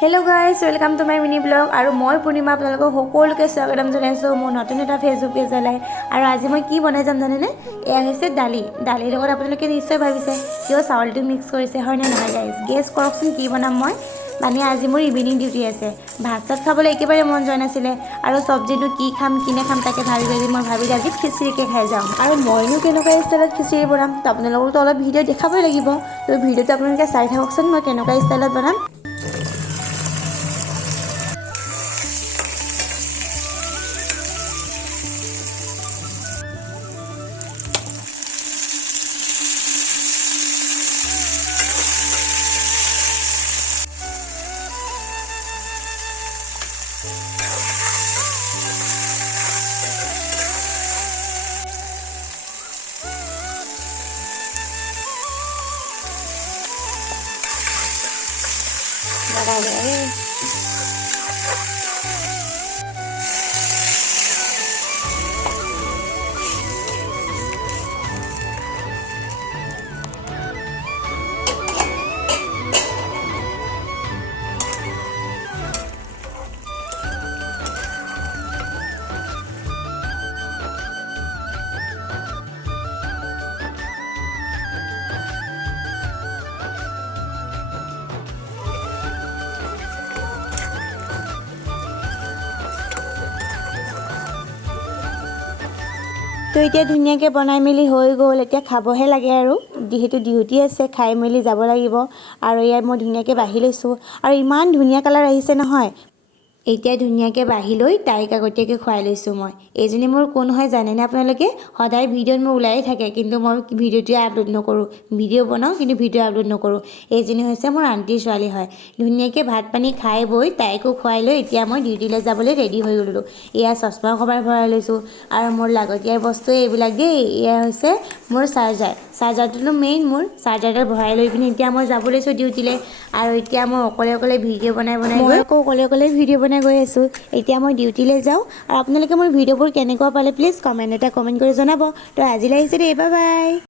Hello guys, welcome to my mini blog. আৰু মই পূৰ্ণিমা আপোনালোকক সকলোকে স্বাগতম জনাইছোঁ মোৰ নতুন এটা ফেচবুক পেজলৈ। আৰু আজি মই কি বনাই যাম জানেনে? এয়া হৈছে দালিৰ লগত আপোনালোকে নিশ্চয় ভাবিছে কিয় চাউলটো মিক্স কৰিছে হয় নে নহয় গাইজ? গেছ কৰকচোন কি বনাম মই। মানে আজি মোৰ ইভিনিং ডিউটি আছে। ভাত চাত খাবলৈ একেবাৰে মন যোৱা নাছিলে আৰু চব্জিটো কি খাম কি নাখাম তাকে মই ভাবিলোঁ আজি খিচিৰিকে খাই যাওঁ। আৰু মইনো কেনেকুৱা ষ্টাইলত খিচিৰি বনাম তো আপোনালোককতো অলপ ভিডিঅ' দেখাবই লাগিব। তো ভিডিঅ'টো আপোনালোকে চাই থাককচোন মই কেনেকুৱা ষ্টাইলত বনাম। তো এতিয়া ধুনীয়াকৈ বনাই মেলি হৈ গ'ল এতিয়া খাবহে লাগে আৰু যিহেতু ডিউটি আছে খাই মেলি যাব লাগিব আৰু ইয়াত মই ধুনীয়াকৈ বাঢ়ি লৈছোঁ আৰু ইমান ধুনীয়া কালাৰ আহিছে নহয় এতিয়া ধুনীয়াকৈ বাঢ়ি লৈ তাইক আগতীয়াকৈ খুৱাই লৈছোঁ মই এইজনী মোৰ কোন হয় জানেনে আপোনালোকে সদায় ভিডিঅ'ত মোৰ ওলায়ে থাকে কিন্তু মই ভিডিঅ'টোৱে আপলোড নকৰোঁ ভিডিঅ' বনাওঁ কিন্তু ভিডিঅ' আপলোড নকৰোঁ এইজনী হৈছে মোৰ আণ্টিৰ ছোৱালী হয় ধুনীয়াকৈ ভাত পানী খাই বৈ তাইকো খুৱাই লৈ এতিয়া মই ডিউটিলৈ যাবলৈ ৰেডি হৈ গ'লোঁ এয়া চশমা কভাৰ ভৰাই লৈছোঁ আৰু মোৰ লাগতিয়াল বস্তু এইবিলাক দেই এয়া হৈছে মোৰ চাৰ্জাৰটোতো মেইন মোৰ চাৰ্জাৰডাল ভৰাই লৈ পিনি এতিয়া মই যাব লৈছোঁ ডিউটিলৈ আৰু এতিয়া মই অকলে ভিডিঅ' বনাই গৈ অকলে ভিডিঅ' বনাই গৈ আছোঁ এতিয়া মই ডিউটিলৈ যাওঁ আৰু আপোনালোকে মোৰ ভিডিঅ'বোৰ কেনেকুৱা পালে প্লিজ কমেণ্ট কৰি জনাব তো আজিলৈ আহিছে দেই বাই বাই।